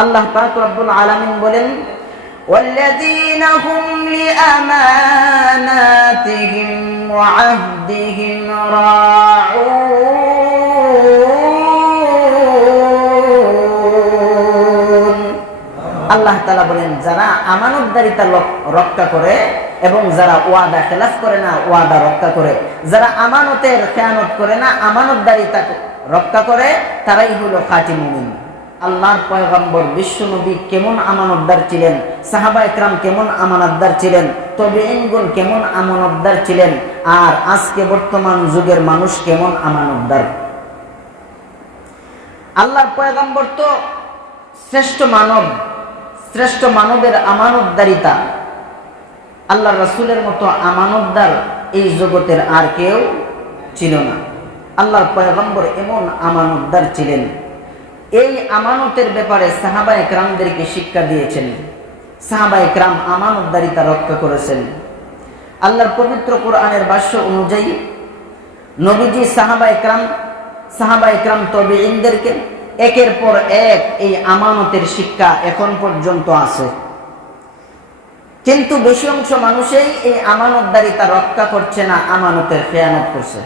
আল্লাহ পাক রব্বুল আলামিন বলেন, ওয়াল্লাযীনা হুম লিআমানাতিহিম ওয়া আহদিহিম রাউন। আল্লাহ তাআলা বলেন, যারা আমানতদারিতা রক্ষা করে এবং যারা ওয়াদা খেলাফ করে না, ওয়াদা রক্ষা করে, যারা আমানতের খেয়ানত করে না, আমানতদারিতা রক্ষা করে, তারাই হলো খাঁটি মুমিন। আল্লাহর পয়গম্বর বিশ্বনবী কেমন আমানতদার ছিলেন, সাহাবা একরাম কেমন আমানতদার ছিলেন, তাবেঈনগণ কেমন আমানতদার ছিলেন, আর আজকে বর্তমান যুগের মানুষ কেমন আমানতদার। আল্লাহর পয়গম্বর তো শ্রেষ্ঠ মানব, শ্রেষ্ঠ মানবের আমানতদারিতা, আল্লাহর রাসূলের মতো আমানতদার এই জগতের আর কেউ ছিল না। আল্লাহর পয়গম্বর এমন আমানতদার ছিলেন, এই আমানতের ব্যাপারে সাহাবা একরামদেরকে শিক্ষা দিয়েছেন। সাহাবা একরাম আমানতদারিতা রক্ষা করেছেন। আল্লাহর পবিত্র কোরআনের ভাষ্য অনুযায়ী নবীজি সাহাবা একরাম তাবেঈনদেরকে একের পর এক এই আমানতের শিক্ষা এখন পর্যন্ত আছে, কিন্তু বেশি অংশ মানুষই এই আমানতদারিতা রক্ষা করছে না, আমানতের খেয়ানত করছে।